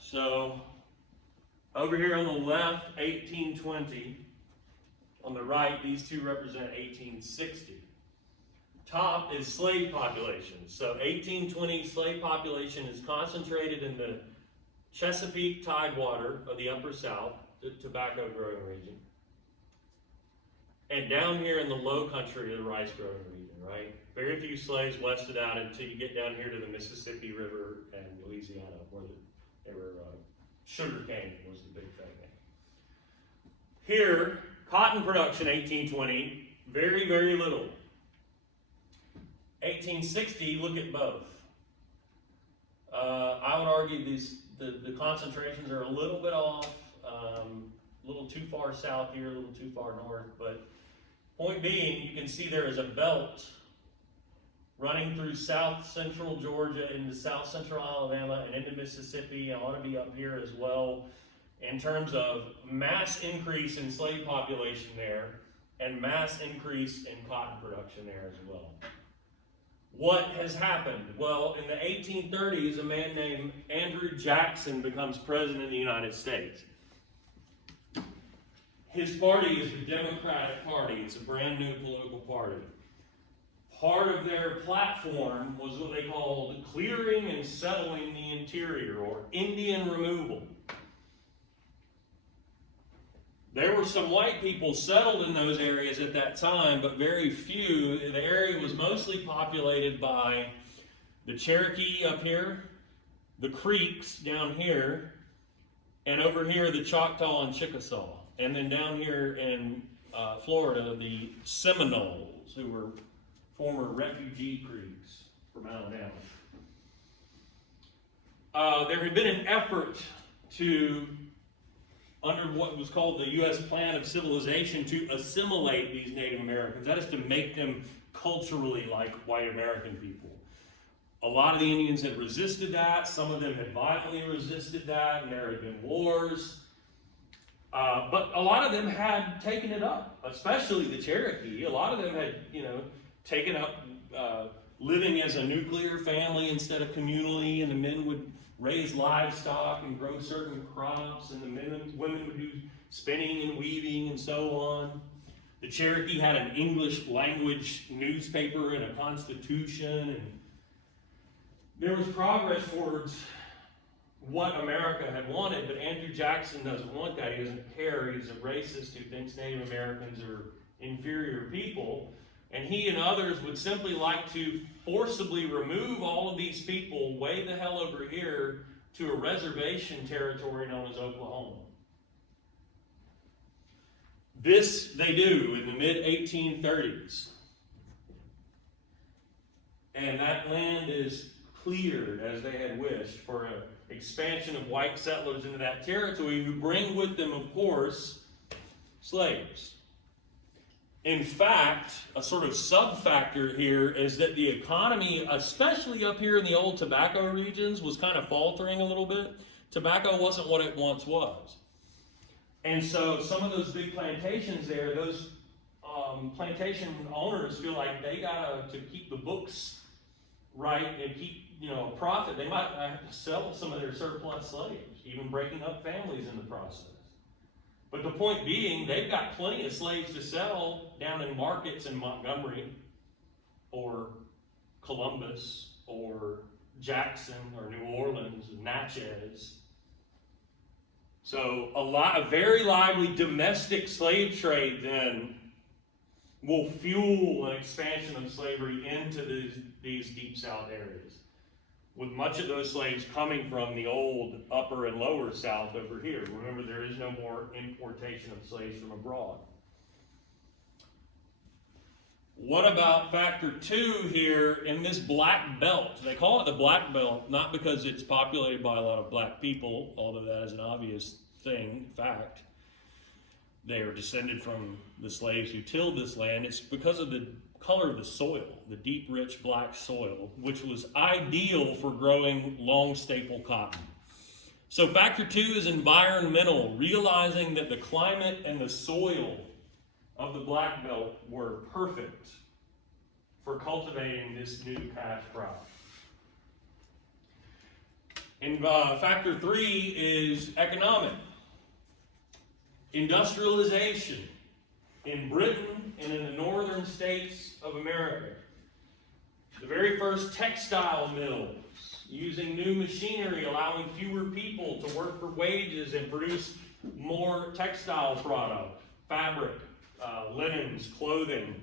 So, over here on the left, 1820. On the right, these two represent 1860. Top is slave population. So 1820 slave population is concentrated in the Chesapeake Tidewater of the Upper South, the tobacco growing region. And down here in the low country of the rice growing region, right? Very few slaves wested out until you get down here to the Mississippi River and Louisiana, where they were sugar cane was the big thing. Here, cotton production 1820, very, very little. 1860, look at both. I would argue the concentrations are a little bit off, a little too far south here, a little too far north, but point being, you can see there is a belt running through south central Georgia into south central Alabama and into Mississippi, and ought to be up here as well, in terms of mass increase in slave population there and mass increase in cotton production there as well. What has happened? Well, in the 1830s, a man named Andrew Jackson becomes president of the United States. His party is the Democratic Party. It's a brand new political party. Part of their platform was what they called clearing and settling the interior, or Indian removal. There were some white people settled in those areas at that time, but very few. The area was mostly populated by the Cherokee up here, the Creeks down here, and over here the Choctaw and Chickasaw. And then down here in Florida, the Seminoles, who were former refugee Creeks from Alabama. There had been an effort to, under what was called the U.S. Plan of Civilization, to assimilate these Native Americans. That is to make them culturally like white American people. A lot of the Indians had resisted that. Some of them had violently resisted that, and there had been wars. But a lot of them had taken it up, especially the Cherokee. A lot of them had, taken up living as a nuclear family instead of communally, and the men would raise livestock and grow certain crops, and the women would do spinning and weaving and so on. The Cherokee had an English language newspaper and a constitution, and there was progress towards what America had wanted, but Andrew Jackson doesn't want that. He doesn't care. He's a racist who thinks Native Americans are inferior people, and he and others would simply like to forcibly remove all of these people way the hell over here to a reservation territory known as Oklahoma. This they do in the mid-1830s. And that land is cleared as they had wished for an expansion of white settlers into that territory, who bring with them, of course, slaves. In fact, a sort of sub-factor here is that the economy, especially up here in the old tobacco regions, was kind of faltering a little bit. Tobacco wasn't what it once was. And so some of those big plantations there, those plantation owners feel like they got to keep the books right and keep, a profit. They might have to sell some of their surplus slaves, even breaking up families in the process. But the point being, they've got plenty of slaves to sell down in markets in Montgomery or Columbus or Jackson or New Orleans, Natchez. So a very lively domestic slave trade then will fuel an expansion of slavery into these deep south areas, with much of those slaves coming from the old upper and lower south over here. Remember, there is no more importation of slaves from abroad. What about factor 2 here in this black belt? They call it the black belt, not because it's populated by a lot of black people, although that is an obvious fact. They are descended from the slaves who tilled this land. It's because of the color of the soil, the deep, rich black soil, which was ideal for growing long staple cotton. So factor 2 is environmental, realizing that the climate and the soil of the Black Belt were perfect for cultivating this new cash crop. In And factor 3 is economic. Industrialization in Britain and in the northern states of America. The very first textile mills, using new machinery, allowing fewer people to work for wages and produce more textile product, fabric, linens, clothing.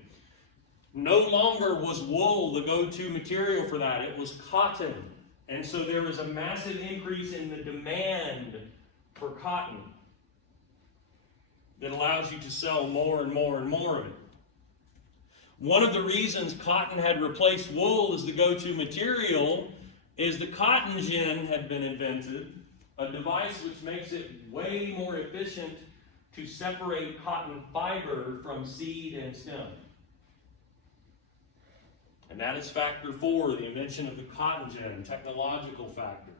No longer was wool the go-to material for that. It was cotton. And so there was a massive increase in the demand for cotton that allows you to sell more and more and more of it. One of the reasons cotton had replaced wool as the go-to material is the cotton gin had been invented, a device which makes it way more efficient to separate cotton fiber from seed and stem. And that is factor 4, the invention of the cotton gin, technological factor.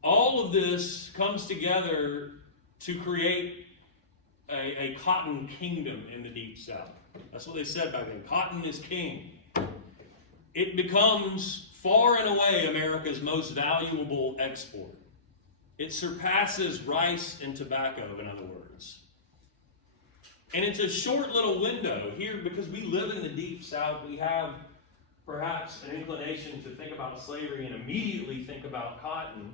All of this comes together to create a cotton kingdom in the Deep South. That's what they said back then. Cotton is king. It becomes far and away America's most valuable export. It surpasses rice and tobacco, in other words. And it's a short little window here because we live in the Deep South. We have perhaps an inclination to think about slavery and immediately think about cotton.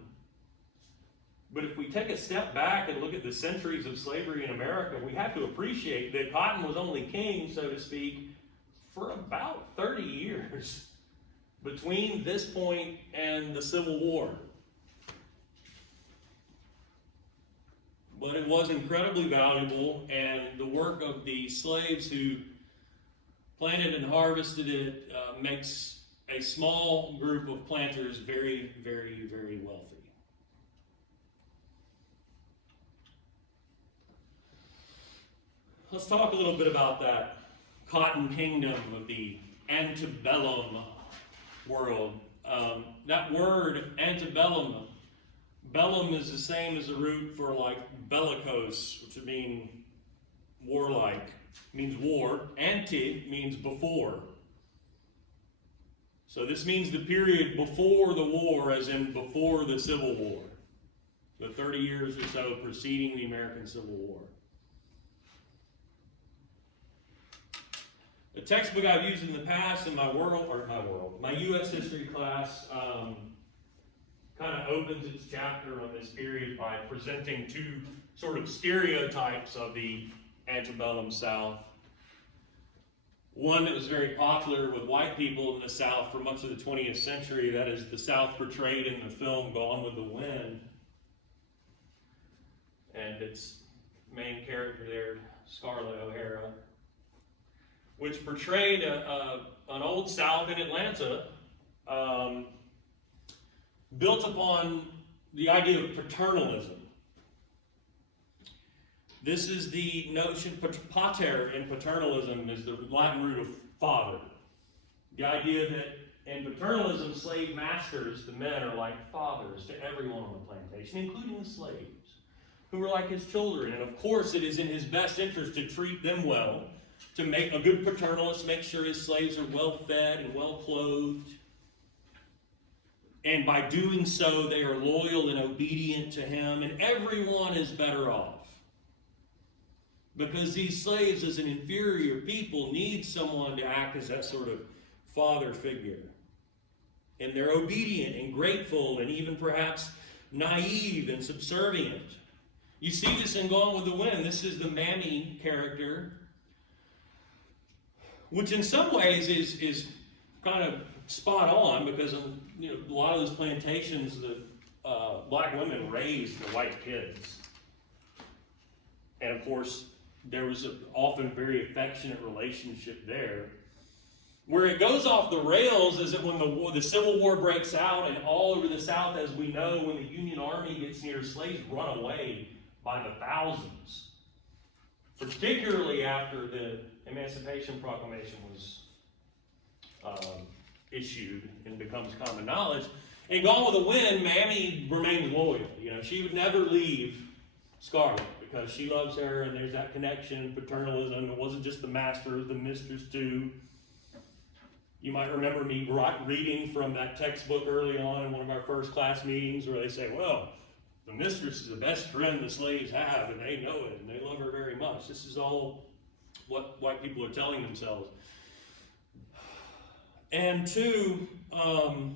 But if we take a step back and look at the centuries of slavery in America, we have to appreciate that cotton was only king, so to speak, for about 30 years between this point and the Civil War. But it was incredibly valuable, and the work of the slaves who planted and harvested it makes a small group of planters very, very, very wealthy. Let's talk a little bit about that cotton kingdom of the antebellum world. That word antebellum, bellum is the same as the root for like bellicose, which would mean warlike, means war. Ante means before. So this means the period before the war, as in before the Civil War. The 30 years or so preceding the American Civil War. The textbook I've used in the past in my U.S. history class kind of opens its chapter on this period by presenting two sort of stereotypes of the antebellum South. One that was very popular with white people in the South for much of the 20th century, that is the South portrayed in the film Gone with the Wind. And its main character there, Scarlett O'Hara, which portrayed an old South in Atlanta, built upon the idea of paternalism. This is the notion, pater in paternalism is the Latin root of father. The idea that in paternalism, slave masters, the men, are like fathers to everyone on the plantation, including the slaves, who are like his children. And of course, it is in his best interest to treat them well, to make a good paternalist, make sure his slaves are well fed and well clothed. And by doing so, they are loyal and obedient to him, and everyone is better off. Because these slaves, as an inferior people, need someone to act as that sort of father figure. And they're obedient and grateful and even perhaps naive and subservient. You see this in Gone with the Wind. This is the Mammy character, which in some ways is kind of spot on, because a lot of those plantations, the black women raised the white kids. And of course, there was often very affectionate relationship there. Where it goes off the rails is that when the Civil War breaks out, and all over the South, as we know, when the Union Army gets near, slaves run away by the thousands. Particularly after the Emancipation Proclamation was issued and becomes common knowledge. And Gone with the Wind, Mammy remains loyal. She would never leave Scarlett because she loves her, and there's that connection, paternalism. It wasn't just the master, it was the mistress too. You might remember me reading from that textbook early on in one of our first class meetings where they say, well, the mistress is the best friend the slaves have, and they know it, and they love her very much. This is all what white people are telling themselves. And two, the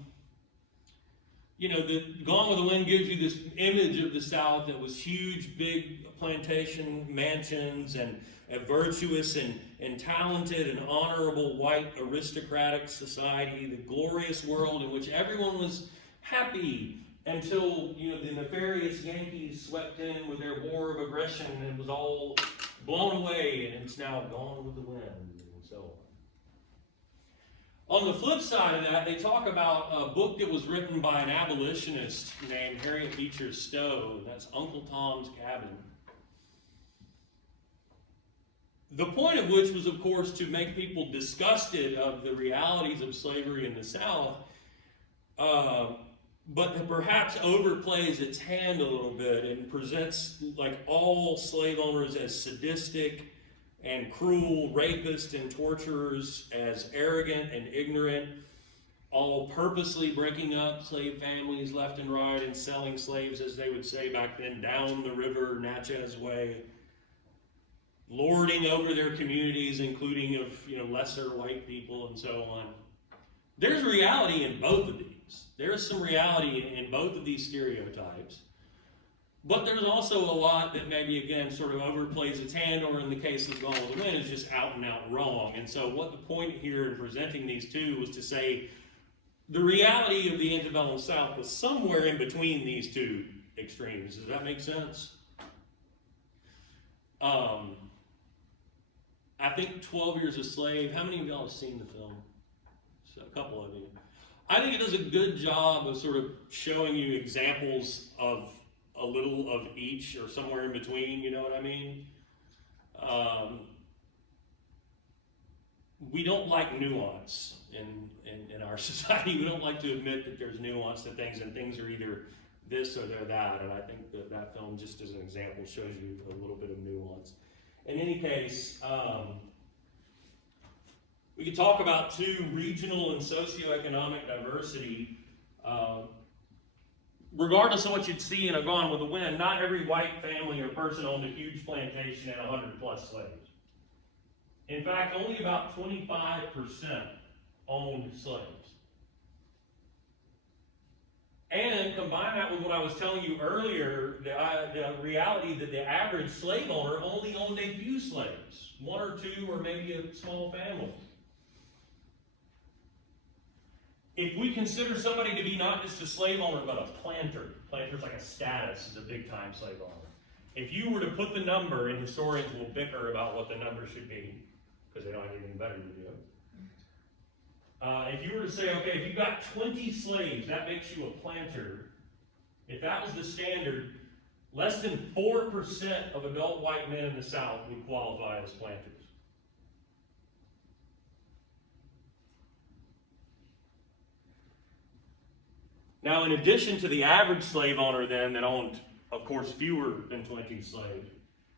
Gone with the Wind gives you this image of the South that was huge, big plantation mansions and a virtuous and talented and honorable white aristocratic society, the glorious world in which everyone was happy until the nefarious Yankees swept in with their war of aggression and it was all blown away and it's now gone with the wind and so on. On the flip side of that, they talk about a book that was written by an abolitionist named Harriet Beecher Stowe, and that's Uncle Tom's Cabin. The point of which was, of course, to make people disgusted of the realities of slavery in the South, but that perhaps overplays its hand a little bit and presents like all slave owners as sadistic and cruel rapists and torturers, as arrogant and ignorant, all purposely breaking up slave families left and right and selling slaves, as they would say back then, down the river Natchez way, lording over their communities, including of lesser white people and so on. There's reality in both of these. There is some reality in both of these stereotypes. But there's also a lot that maybe, again, sort of overplays its hand, or in the case of Gone with the Wind, is just out and out wrong. And so what the point here in presenting these two was to say the reality of the antebellum South was somewhere in between these two extremes. Does that make sense? I think 12 Years a Slave, how many of y'all have seen the film? So a couple of you. I think it does a good job of sort of showing you examples of a little of each or somewhere in between, you know what I mean? We don't like nuance in our society. We don't like to admit that there's nuance to things, and things are either this or they're that, and I think that film, just as an example, shows you a little bit of nuance. In any case, we could talk about too regional and socioeconomic diversity. Regardless of what you'd see in a Gone with the Wind, not every white family or person owned a huge plantation and 100 plus slaves. In fact, only about 25% owned slaves. And combine that with what I was telling you earlier, the reality that the average slave owner only owned a few slaves, one or two, or maybe a small family. If we consider somebody to be not just a slave owner, but a planter, planter's like a status, is a big-time slave owner. If you were to put the number, and historians will bicker about what the number should be, because they don't have anything better to do. If you were to say, okay, if you've got 20 slaves, that makes you a planter. If that was the standard, less than 4% of adult white men in the South would qualify as planters. Now, in addition to the average slave owner then that owned, of course, fewer than 20 slaves,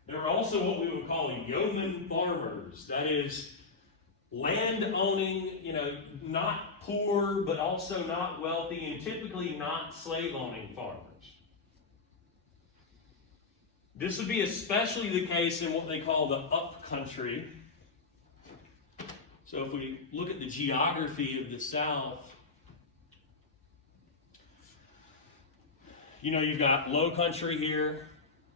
there were also what we would call yeoman farmers. That is, land-owning, not poor, but also not wealthy, and typically not slave-owning farmers. This would be especially the case in what they call the upcountry. So if we look at the geography of the South, you've got low country here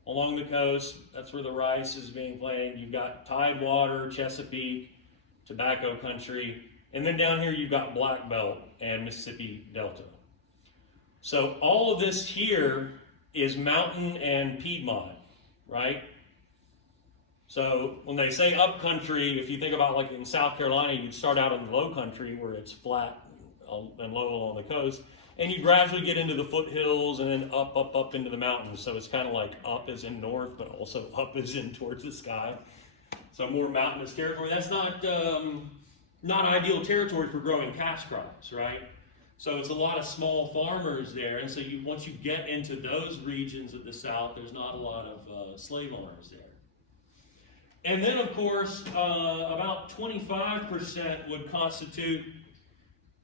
along the coast. That's where the rice is being planted. You've got Tidewater, Chesapeake, tobacco country. And then down here you've got Black Belt and Mississippi Delta. So all of this here is mountain and Piedmont, right? So when they say upcountry, if you think about like in South Carolina, you'd start out in the low country where it's flat and low along the coast. And you gradually get into the foothills and then up into the mountains. So it's kind of like up as in north, but also up as in towards the sky. So more mountainous territory. That's not ideal territory for growing cash crops, right? So it's a lot of small farmers there. And so once you get into those regions of the South, there's not a lot of slave owners there. And then, of course, about 25% would constitute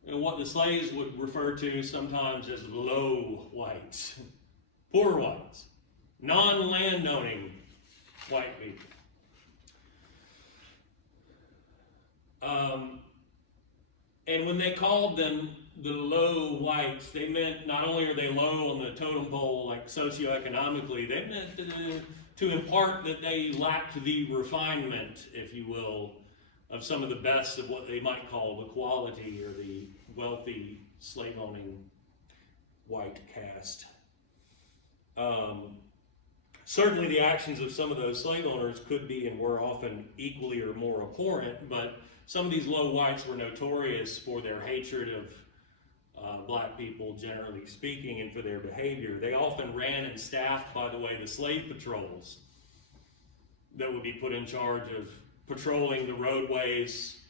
and what the slaves would refer to sometimes as low whites, poor whites, non-landowning white people. And when they called them the low whites, they meant not only are they low on the totem pole, like socioeconomically, they meant to impart that they lacked the refinement, if you will, of some of the best of what they might call the quality or the wealthy slave-owning white caste. Certainly the actions of some of those slave owners could be and were often equally or more abhorrent, but some of these low whites were notorious for their hatred of black people, generally speaking, and for their behavior. They often ran and staffed, by the way, the slave patrols that would be put in charge of patrolling the roadways,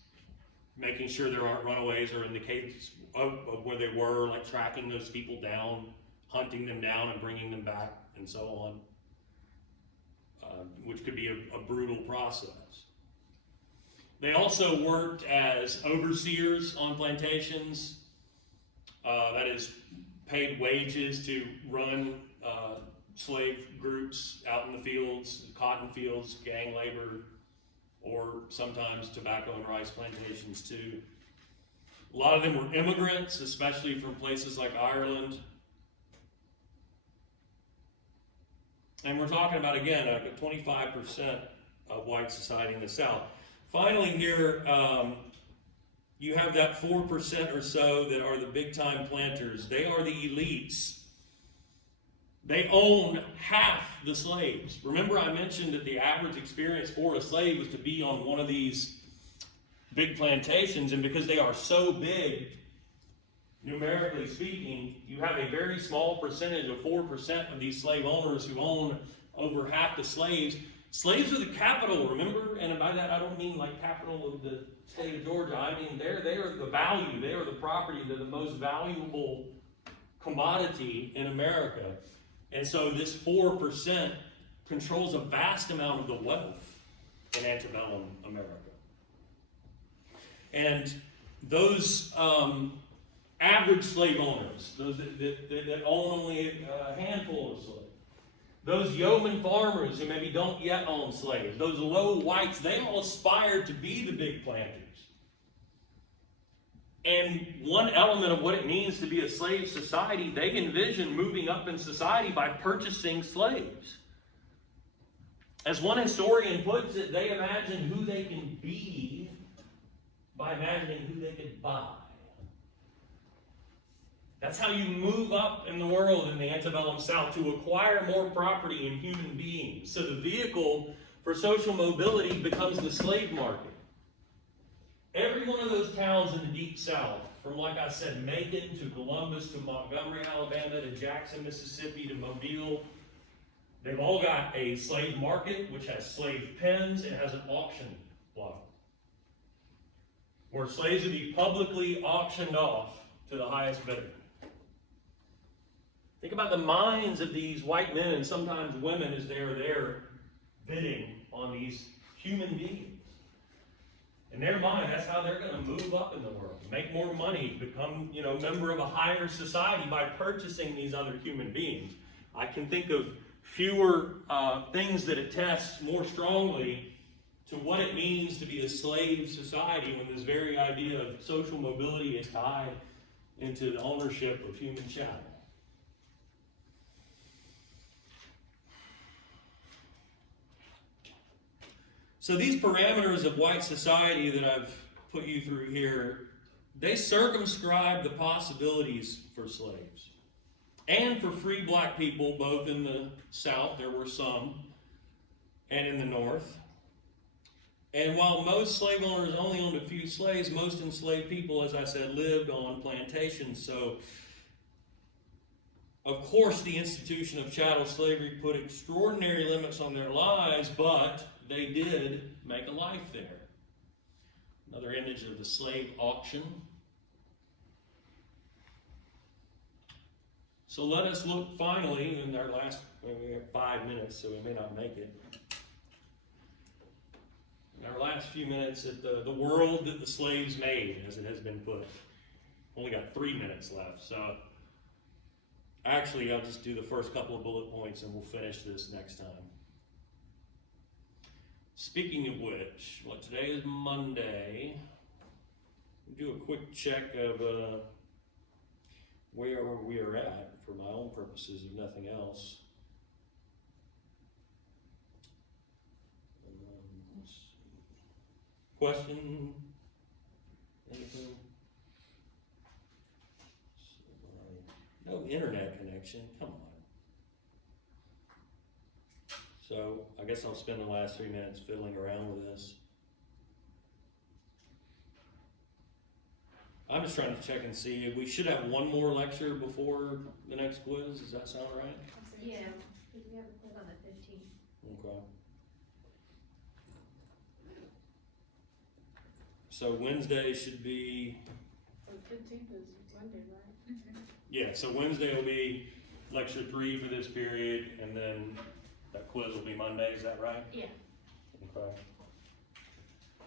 making sure there aren't runaways or indications of where they were, like tracking those people down, hunting them down and bringing them back, and so on, which could be a brutal process. They also worked as overseers on plantations, that is, paid wages to run slave groups out in the fields, cotton fields, gang labor, or sometimes tobacco and rice plantations too. A lot of them were immigrants, especially from places like Ireland. And we're talking about, again, like 25% of white society in the South. Finally here, you have that 4% or so that are the big-time planters. They are the elites. They own half the slaves. Remember I mentioned that the average experience for a slave was to be on one of these big plantations, and because they are so big, numerically speaking, you have a very small percentage of 4% of these slave owners who own over half the slaves. Slaves are the capital, remember? And by that I don't mean like capital of the state of Georgia. I mean they are the value, they are the property, they're the most valuable commodity in America. And so this 4% controls a vast amount of the wealth in antebellum America. And those average slave owners, those that own only a handful of slaves, those yeoman farmers who maybe don't yet own slaves, those low whites, they all aspire to be the big planters. And one element of what it means to be a slave society, they envision moving up in society by purchasing slaves. As one historian puts it, they imagine who they can be by imagining who they could buy. That's how you move up in the world in the antebellum South, to acquire more property in human beings. So the vehicle for social mobility becomes the slave market. Every one of those towns in the deep South, from, like I said, Macon to Columbus to Montgomery, Alabama to Jackson, Mississippi to Mobile, they've all got a slave market which has slave pens and has an auction block where slaves would be publicly auctioned off to the highest bidder. Think about the minds of these white men and sometimes women as they're there bidding on these human beings. In their mind, that's how they're going to move up in the world, make more money, become, a member of a higher society by purchasing these other human beings. I can think of fewer things that attest more strongly to what it means to be a slave society when this very idea of social mobility is tied into the ownership of human chattel. So these parameters of white society that I've put you through here, they circumscribe the possibilities for slaves and for free black people, both in the South, there were some, and in the North. And while most slave owners only owned a few slaves, most enslaved people, as I said, lived on plantations. So, of course, the institution of chattel slavery put extraordinary limits on their lives, but they did make a life there. Another image of the slave auction. So let us look finally in our last, we have 5 minutes, so we may not make it. In our last few minutes at the world that the slaves made, as it has been put. only got 3 minutes left, so actually, I'll just do the first couple of bullet points and we'll finish this next time. Speaking of which, well, today is Monday. We'll do a quick check of where we are at for my own purposes, if nothing else. Let's see. Question? Anything? No internet connection, come on. So, I guess I'll spend the last 3 minutes fiddling around with this. I'm just trying to check and see, we should have one more lecture before the next quiz, does that sound right? Yeah, because we have a quiz on the 15th. Okay. So Wednesday should be, So 15th is Monday, right? yeah, so Wednesday will be lecture 3 for this period, and then that quiz will be Monday, is that right? Yeah. Okay.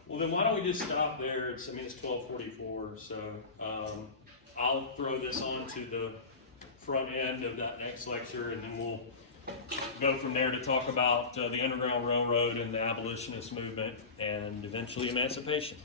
Well, then why don't we just stop there? It's 12:44, so, I'll throw this on to the front end of that next lecture, and then we'll go from there to talk about, the Underground Railroad and the abolitionist movement, and eventually emancipation.